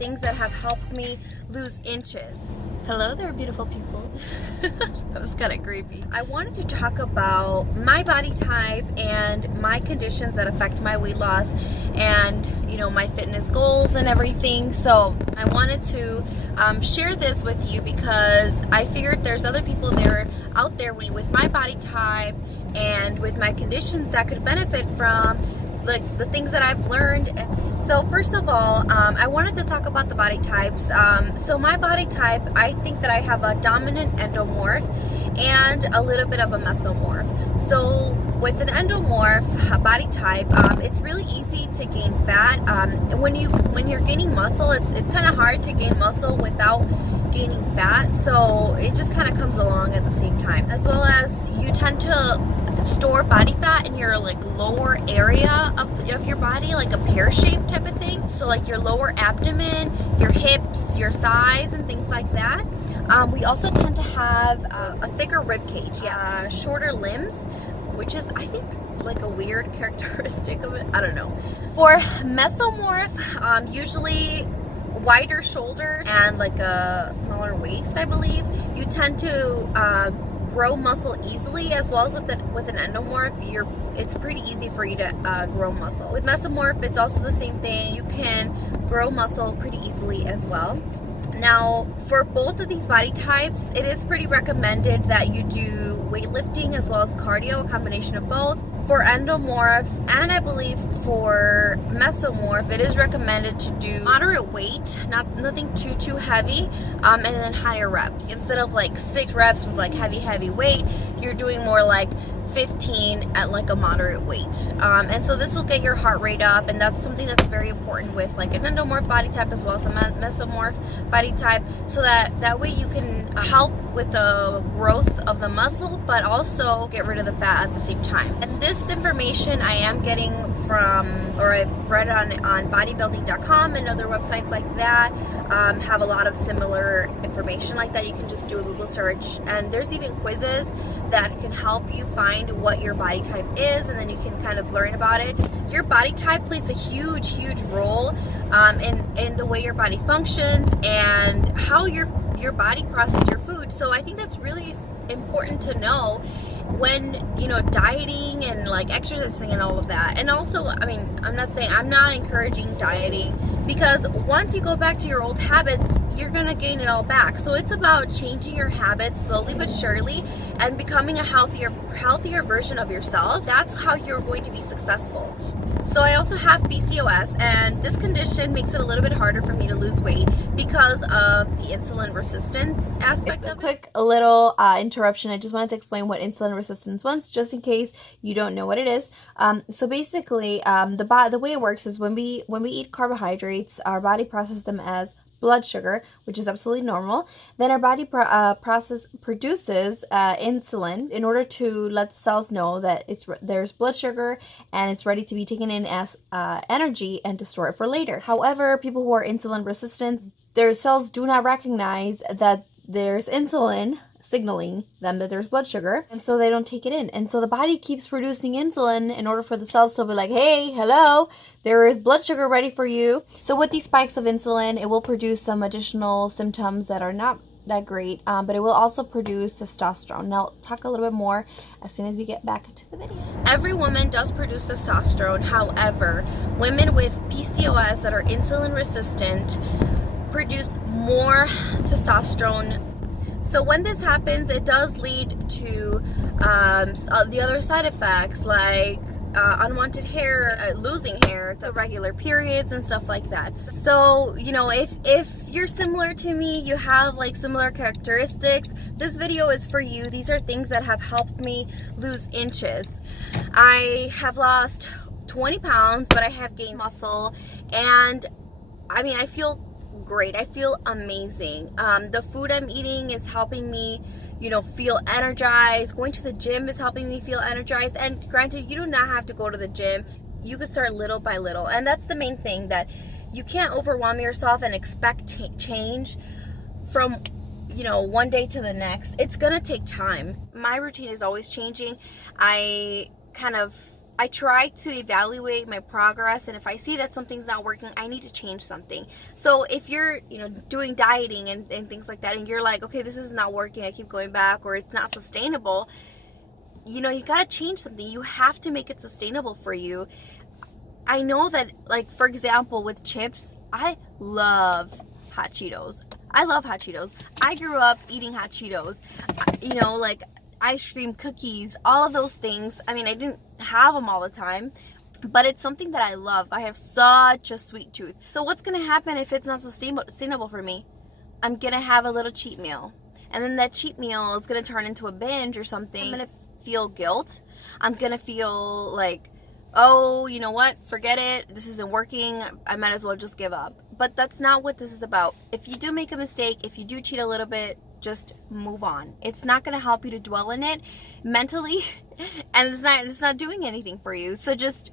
things that have helped me lose inches. Hello there, beautiful people. That was kind of creepy. I wanted to talk about my body type and my conditions that affect my weight loss and, you know, my fitness goals and everything. So I wanted to share this with you because I figured there's other people out there with my body type and with my conditions that could benefit from the things that I've learned. So first of all, I wanted to talk about the body types. So my body type, I think that I have a dominant endomorph and a little bit of a mesomorph. So with an endomorph body type, it's really easy to gain fat. When you're gaining muscle, it's kind of hard to gain muscle without gaining fat. So it just kind of comes along at the same time. As well as you tend to store body fat in your like lower area of your body, like a pear shape type of thing. So like your lower abdomen, your hips, your thighs, and things like that. We also tend to have a thicker rib cage, shorter limbs, which is, I think, like a weird characteristic of it. I don't know. For mesomorph, usually wider shoulders and like a smaller waist, I believe. You tend to grow muscle easily, as well as with an endomorph, it's pretty easy for you to grow muscle. With mesomorph, it's also the same thing. You can grow muscle pretty easily as well. Now, for both of these body types, it is pretty recommended that you do weightlifting as well as cardio, a combination of both. For endomorph, and I believe for mesomorph, it is recommended to do moderate weight, nothing too heavy, and then higher reps. Instead of like 6 reps with like heavy weight, you're doing more like 15 at like a moderate weight. And so this will get your heart rate up, and that's something that's very important with like an endomorph body type as well as a mesomorph body type, so that way you can help with the growth of the muscle, but also get rid of the fat at the same time. And this information I am getting from, or I've read on bodybuilding.com and other websites like that, have a lot of similar information like that. You can just do a Google search, and there's even quizzes that can help you find what your body type is, and then you can kind of learn about it. Your body type plays a huge role in the way your body functions and how your body processes your food. So I think that's really important to know when, you know, dieting and like exercising and all of that. And also, I mean, I'm not encouraging dieting, because once you go back to your old habits, you're gonna gain it all back. So it's about changing your habits slowly but surely and becoming a healthier version of yourself. That's how you're going to be successful. So I also have PCOS, and this condition makes it a little bit harder for me to lose weight because of the insulin resistance aspect of it. Quick little interruption. I just wanted to explain what insulin resistance was, just in case you don't know what it is. So basically, the way it works is when we eat carbohydrates, our body processes them as blood sugar, which is absolutely normal. Then our body produces insulin in order to let the cells know that there's blood sugar and it's ready to be taken in as energy and to store it for later. However, people who are insulin resistant, their cells do not recognize that there's insulin signaling them that there's blood sugar, and so they don't take it in. And so the body keeps producing insulin in order for the cells to be like, hey, hello, there is blood sugar ready for you. So with these spikes of insulin, it will produce some additional symptoms that are not that great, but it will also produce testosterone. Now, I'll talk a little bit more as soon as we get back to the video. Every woman does produce testosterone. However, women with PCOS that are insulin resistant produce more testosterone. So when this happens, it does lead to the other side effects like unwanted hair, losing hair, the regular periods and stuff like that. So, you know, if you're similar to me, you have like similar characteristics, this video is for you. These are things that have helped me lose inches. I have lost 20 pounds, but I have gained muscle, and I mean, I feel great. I feel amazing. The food I'm eating is helping me, you know, feel energized. Going to the gym is helping me feel energized. And granted, you do not have to go to the gym. You could start little by little. And that's the main thing, that you can't overwhelm yourself and expect change from, you know, one day to the next. It's gonna take time. My routine is always changing. I I try to evaluate my progress, and if I see that something's not working, I need to change something. So if you're, doing dieting and things like that, and you're like, okay, this is not working, I keep going back, or it's not sustainable, you gotta change something. You have to make it sustainable for you. I know that, like, for example, with chips, I love hot Cheetos. I love hot Cheetos. I grew up eating hot Cheetos. Like ice cream, cookies, all of those things. I mean, I didn't have them all the time, but it's something that I love. I have such a sweet tooth. So what's going to happen if it's not sustainable for me? I'm going to have a little cheat meal. And then that cheat meal is going to turn into a binge or something. I'm going to feel guilt. I'm going to feel like, oh, you know what? Forget it. This isn't working. I might as well just give up. But that's not what this is about. If you do make a mistake, if you do cheat a little bit, just move on. It's not going to help you to dwell in it mentally, and it's not doing anything for you. So just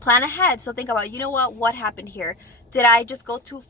plan ahead. So think about, what happened here? Did I just go too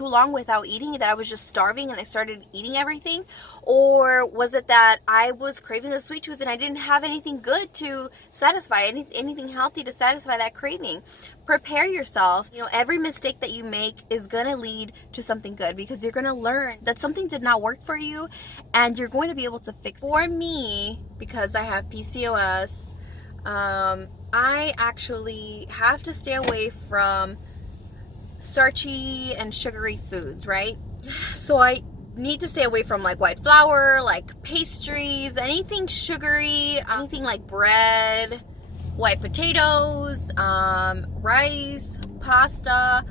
long without eating, that I was just starving and I started eating everything? Or was it that I was craving the sweet tooth and I didn't have anything good to satisfy, anything healthy to satisfy that craving? Prepare yourself. Every mistake that you make is going to lead to something good, because you're going to learn that something did not work for you, and you're going to be able to fix it. For me, because I have PCOS, I actually have to stay away from starchy and sugary foods, right? So I need to stay away from like white flour, like pastries, anything sugary, anything like bread, white potatoes, rice, pasta.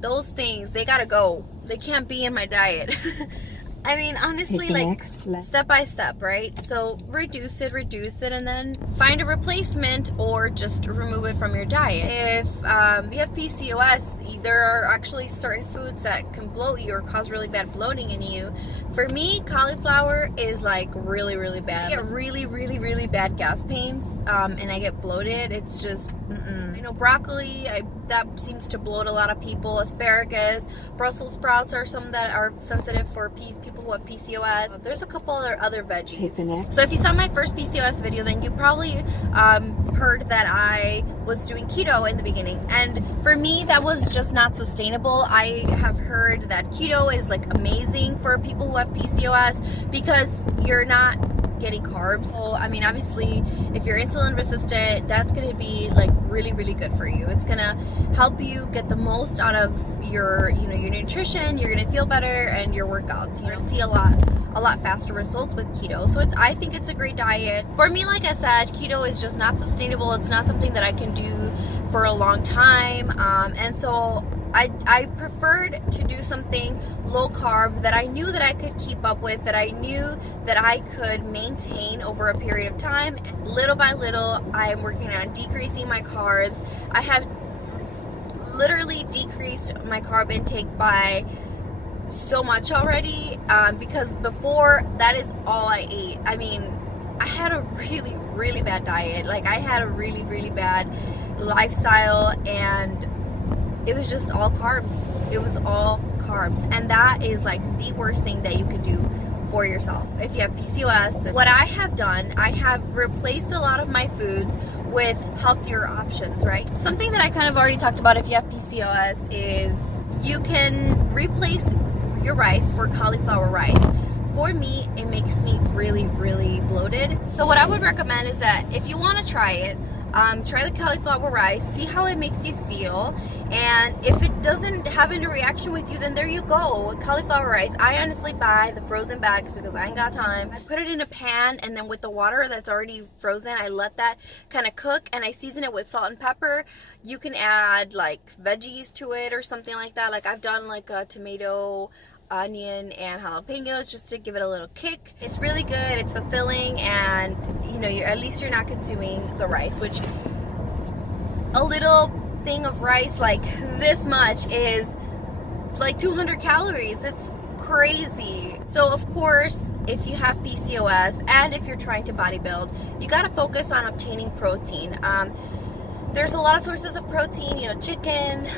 Those things, they gotta go. They can't be in my diet. I mean, honestly, like step by step, right? So reduce it, and then find a replacement or just remove it from your diet. If you have PCOS, there are actually certain foods that can bloat you or cause really bad bloating in you. For me, cauliflower is like really, really bad. I get really, really, really bad gas pains, and I get bloated. It's just, I know broccoli, that seems to bloat a lot of people. Asparagus, Brussels sprouts are some that are sensitive for people who have PCOS. There's a couple other veggies. So if you saw my first PCOS video, then you probably heard that I was doing keto in the beginning, and for me that was just not sustainable. I have heard that keto is like amazing for people who have PCOS because you're not getting carbs. So I mean, obviously if you're insulin resistant, that's going to be like really, really good for you. It's going to help you get the most out of your your nutrition. You're going to feel better, and your workouts, you're going to see a lot faster results with keto. So I think it's a great diet. For me, like I said, keto is just not sustainable. It's not something that I can do for a long time, and so I preferred to do something low carb that I knew that I could keep up with, that I knew that I could maintain over a period of time. Little by little, I am working on decreasing my carbs. I have literally decreased my carb intake by so much already, because before, that is all I ate. I mean, I had a really, really bad diet. Like, I had a really, really bad lifestyle, and it was just all carbs. It was all carbs. And that is like the worst thing that you can do for yourself if you have PCOS. What I have done, I have replaced a lot of my foods with healthier options, right? Something that I kind of already talked about if you have PCOS is you can replace your rice for cauliflower rice. For me, it makes me really, really bloated. So what I would recommend is that if you want to try it, try the cauliflower rice, see how it makes you feel, and if it doesn't have any reaction with you, then there you go, cauliflower rice. I honestly buy the frozen bags because I ain't got time. I put it in a pan, and then with the water that's already frozen, I let that kind of cook, and I season it with salt and pepper. You can add like veggies to it or something like that. Like I've done like a tomato, onion, and jalapenos just to give it a little kick. It's really good, it's fulfilling, and at least you're not consuming the rice, which a little thing of rice like this much is like 200 calories. It's crazy. So of course, if you have PCOS and if you're trying to bodybuild, you got to focus on obtaining protein. There's a lot of sources of protein, you know, chicken,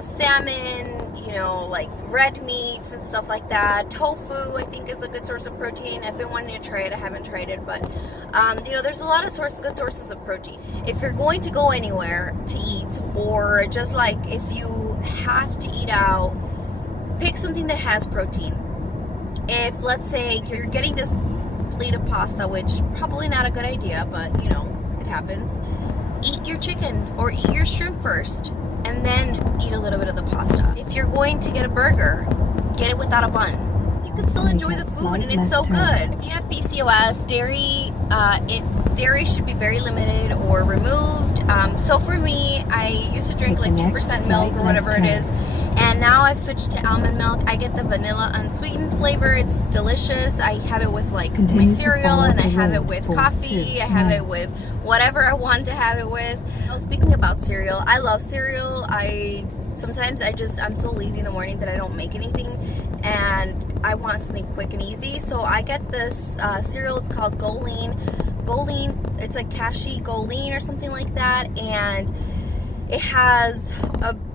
salmon, you know, like red meats and stuff like that. Tofu, I think, is a good source of protein. I've been wanting to try it. I haven't tried it, but, you know, there's a lot of good sources of protein. If you're going to go anywhere to eat, or just like if you have to eat out, pick something that has protein. If, let's say, you're getting this plate of pasta, which probably not a good idea, but, you know, it happens. Eat your chicken or eat your shrimp first and then eat a little bit of the pasta. If you're going to get a burger, get it without a bun. You can still enjoy the food and it's so good. If you have PCOS, dairy should be very limited or removed. So for me, I used to drink like 2% milk or whatever it is, and now I've switched to almond milk. I get the vanilla unsweetened flavor. It's delicious. I have it with like my cereal, and I have it with coffee. I have it with whatever I want to have it with. Oh, speaking about cereal, I love cereal. Sometimes I'm so lazy in the morning that I don't make anything, and I want something quick and easy. So I get this cereal. It's called Goleen. It's like cashew Goleen or something like that, and it has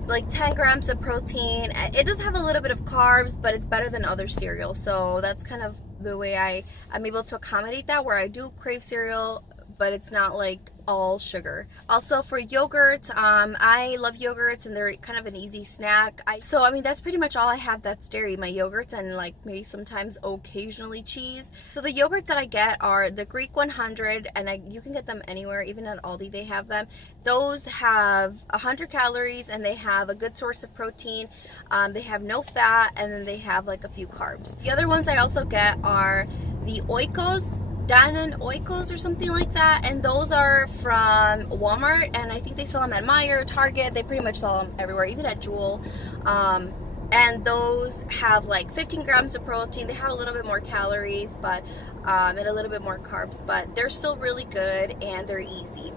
like 10 grams of protein. It does have a little bit of carbs, but it's better than other cereal. So that's kind of the way I'm able to accommodate that, where I do crave cereal, but it's not like all sugar. Also for yogurt, I love yogurts, and they're kind of an easy snack. So I mean, that's pretty much all I have that's dairy, my yogurts, and like maybe sometimes occasionally cheese. So the yogurts that I get are the Greek 100, and you can get them anywhere, even at Aldi they have them. Those have 100 calories, and they have a good source of protein. They have no fat, and then they have like a few carbs. The other ones I also get are the Oikos, Danone Oikos or something like that, and those are from Walmart, and I think they sell them at Meijer, Target. They pretty much sell them everywhere, even at Jewel. And those have like 15 grams of protein. They have a little bit more calories, but and a little bit more carbs, but they're still really good and they're easy.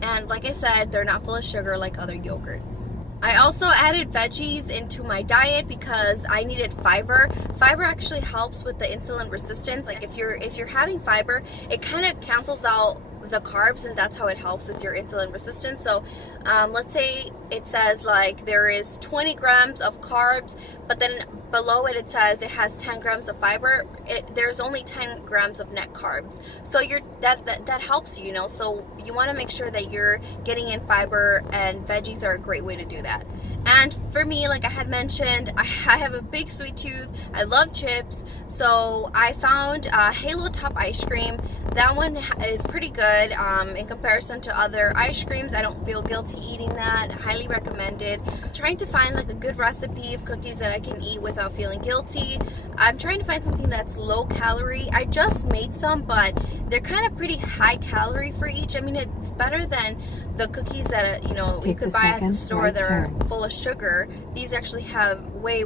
And like I said, they're not full of sugar like other yogurts. I also added veggies into my diet because I needed fiber. Fiber actually helps with the insulin resistance. Like if you're having fiber, it kind of cancels out the carbs, and that's how it helps with your insulin resistance. So let's say it says like there is 20 grams of carbs, but then below it says it has 10 grams of fiber. There's only 10 grams of net carbs. So that helps you, you know. So you want to make sure that you're getting in fiber, and veggies are a great way to do that. And for me, like I had mentioned, I have a big sweet tooth. I love chips. So I found Halo Top ice cream. That one is pretty good in comparison to other ice creams. I don't feel guilty eating that. Highly recommended. I'm trying to find like a good recipe of cookies that I can eat without feeling guilty. I'm trying to find something that's low calorie. I just made some, but they're kind of pretty high calorie for each. I mean, it's better than the cookies that you could buy at the store that are full of sugar. These actually have way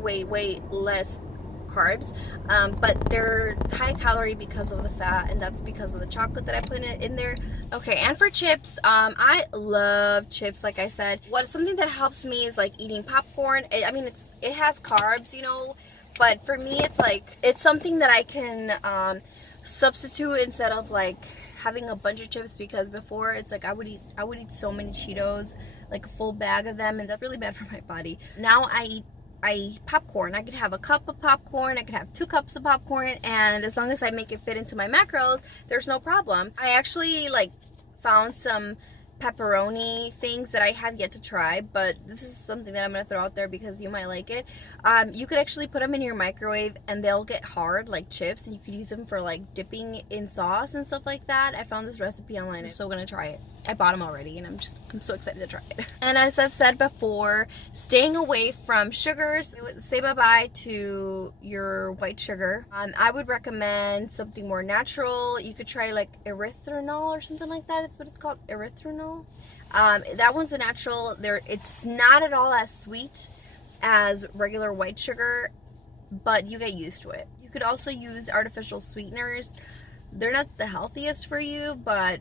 less carbs, but they're high calorie because of the fat, and that's because of the chocolate that I put in there. Okay, and for chips, I love chips. Like I said, something that helps me is like eating popcorn. I mean, it has carbs, you know, but for me it's something that I can substitute instead of like having a bunch of chips, because before it's like I would eat so many Cheetos, like a full bag of them, and that's really bad for my body. Now I eat popcorn. I could have a cup of popcorn, I could have 2 cups of popcorn, and as long as I make it fit into my macros, there's no problem. I actually like found some pepperoni things that I have yet to try, but this is something that I'm going to throw out there because you might like it. You could actually put them in your microwave and they'll get hard like chips, and you could use them for like dipping in sauce and stuff like that. I found this recipe online. I'm so going to try it. I bought them already, and I'm so excited to try it. And as I've said before, staying away from sugars. Say bye-bye to your white sugar. I would recommend something more natural. You could try like erythritol or something like that. It's what it's called, erythritol. That one's a natural. It's not at all as sweet as regular white sugar, but you get used to it. You could also use artificial sweeteners. They're not the healthiest for you, but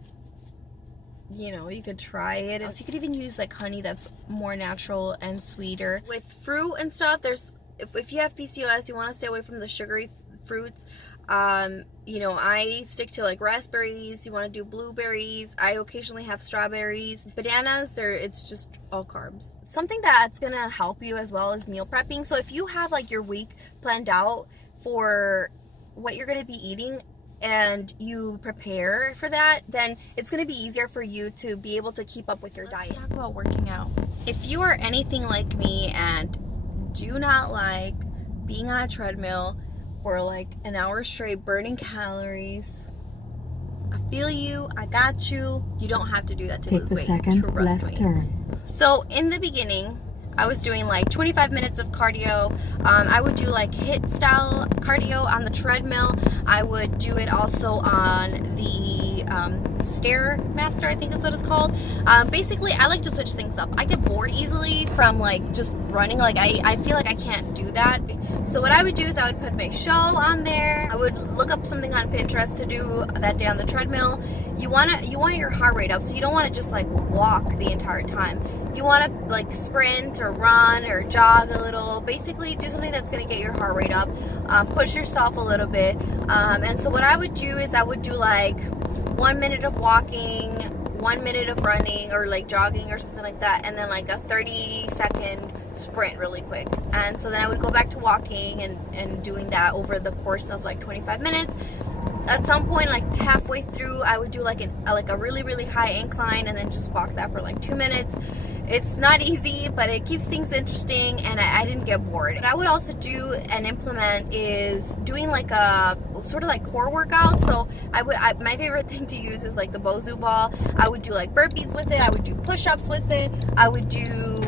you know, you could try it. So you could even use like honey that's more natural and sweeter. With fruit and stuff, if you have PCOS, you want to stay away from the sugary fruits. You know, I stick to like raspberries. You want to do blueberries. I occasionally have strawberries. Bananas, or it's just all carbs. Something that's gonna help you as well is meal prepping. So if you have like your week planned out for what you're gonna be eating and you prepare for that, then it's gonna be easier for you to be able to keep up with your diet. Let's talk about working out. If you are anything like me and do not like being on a treadmill for like an hour straight burning calories, I feel you, I got you. You don't have to do that to lose weight. Take the second left turn. So in the beginning, I was doing like 25 minutes of cardio. I would do like HIIT style cardio on the treadmill. I would do it also on the Stairmaster, I think is what it's called. Basically, I like to switch things up. I get bored easily from like just running. Like I feel like I can't do that. So what I would do is I would put my show on there. I would look up something on Pinterest to do that day on the treadmill. You want your heart rate up, so you don't want to just like walk the entire time. You want to like sprint or run or jog a little. Basically, do something that's going to get your heart rate up. Push yourself a little bit. And so what I would do is I would do like 1 minute of walking, 1 minute of running or like jogging or something like that, and then like a 30-second sprint really quick. And so then I would go back to walking and doing that over the course of like 25 minutes. At some point, like halfway through, I would do like a really, really high incline and then just walk that for like 2 minutes. It's not easy, but it keeps things interesting, and I didn't get bored. What I would also do and implement is doing like a sort of like core workout. So my favorite thing to use is like the Bozu ball. I would do like burpees with it. I would do push-ups with it. I would do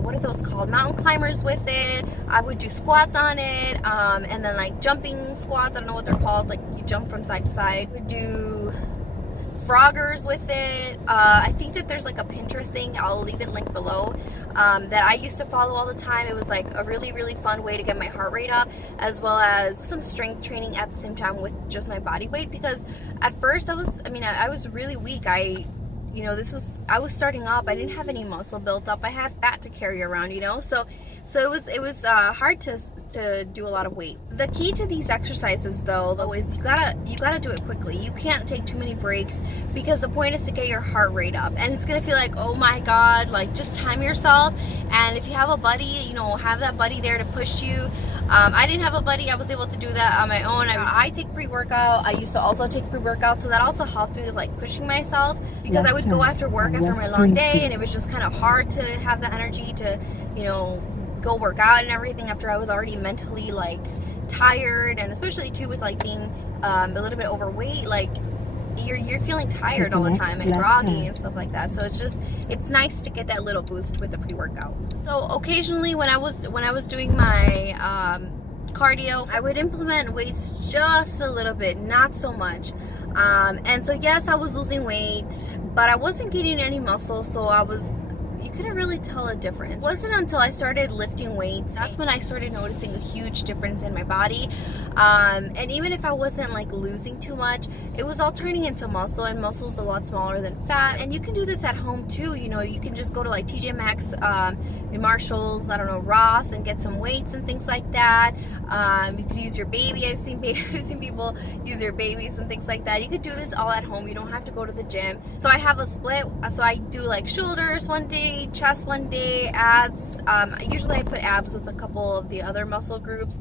what are those called? Mountain climbers with it. I would do squats on it, and then like jumping squats. I don't know what they're called. Like you jump from side to side. I would do froggers with it. I think that there's like a Pinterest thing, I'll leave it linked below, that I used to follow all the time. It was like a really, really fun way to get my heart rate up, as well as some strength training at the same time with just my body weight, because at first I was really weak. I was starting up. I didn't have any muscle built up. I had fat to carry around, so it was hard to do a lot of weight. The key to these exercises though is you gotta do it quickly. You can't take too many breaks, because the point is to get your heart rate up, and it's gonna feel like, oh my god, like just time yourself. And if you have a buddy, have that buddy there to push you. I didn't have a buddy. I was able to do that on my own. I take pre-workout. I used to also take pre-workout, so that also helped me with like pushing myself, because I would go after work after my long day, and it was just kind of hard to have the energy to go work out and everything after I was already mentally like tired, and especially too with like being a little bit overweight, like you're feeling tired all the time and groggy and stuff like that. So it's nice to get that little boost with the pre-workout. So occasionally when I was doing my cardio, I would implement weights just a little bit, not so much. And so yes, I was losing weight, but I wasn't gaining any muscle, so you couldn't really tell a difference. It wasn't until I started lifting weights, that's when I started noticing a huge difference in my body. And even if I wasn't like losing too much, it was all turning into muscle, and muscle's a lot smaller than fat. And you can do this at home too. You can just go to like TJ Maxx, Marshalls, I don't know, Ross, and get some weights and things like that. You could use your baby. I've seen people use their babies and things like that. You could do this all at home. You don't have to go to the gym. So I have a split. So I do like shoulders one day, chest one day, abs. Usually I put abs with a couple of the other muscle groups,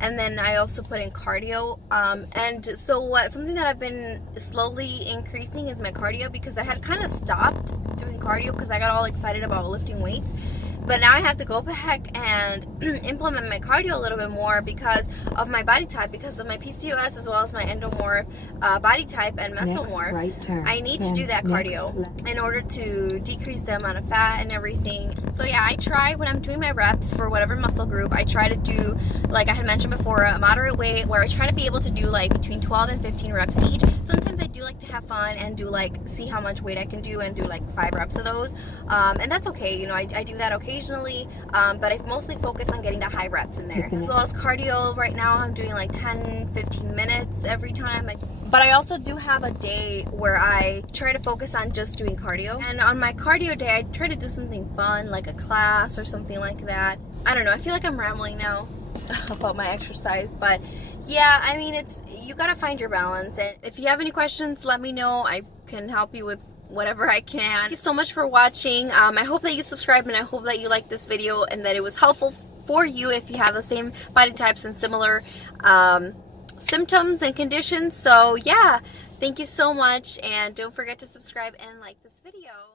and then I also put in cardio. And so something that I've been slowly increasing is my cardio, because I had kind of stopped doing cardio because I got all excited about lifting weights. But now I have to go back and implement my cardio a little bit more because of my body type, because of my Pcos, as well as my Endomorph body type and mesomorph. Right turn. I need to do that cardio in order to decrease the amount of fat and everything. So yeah, I try when I'm doing my reps for whatever muscle group, I try to do, like I had mentioned before, a moderate weight where I try to be able to do like between 12 and 15 reps each. Sometimes I do like to have fun and do like see how much weight I can do and do like 5 reps of those. And that's okay, I do that occasionally, but I mostly focus on getting the high reps in there. As well as cardio, right now I'm doing like 10-15 minutes every time. But I also do have a day where I try to focus on just doing cardio. And on my cardio day, I try to do something fun, like a class or something like that. I don't know, I feel like I'm rambling now about my exercise, but yeah, I mean, you gotta find your balance. And if you have any questions, let me know. I can help you with whatever I can. Thank you so much for watching. I hope that you subscribe, and I hope that you like this video and that it was helpful for you if you have the same body types and similar symptoms and conditions. So yeah, thank you so much, and don't forget to subscribe and like this video.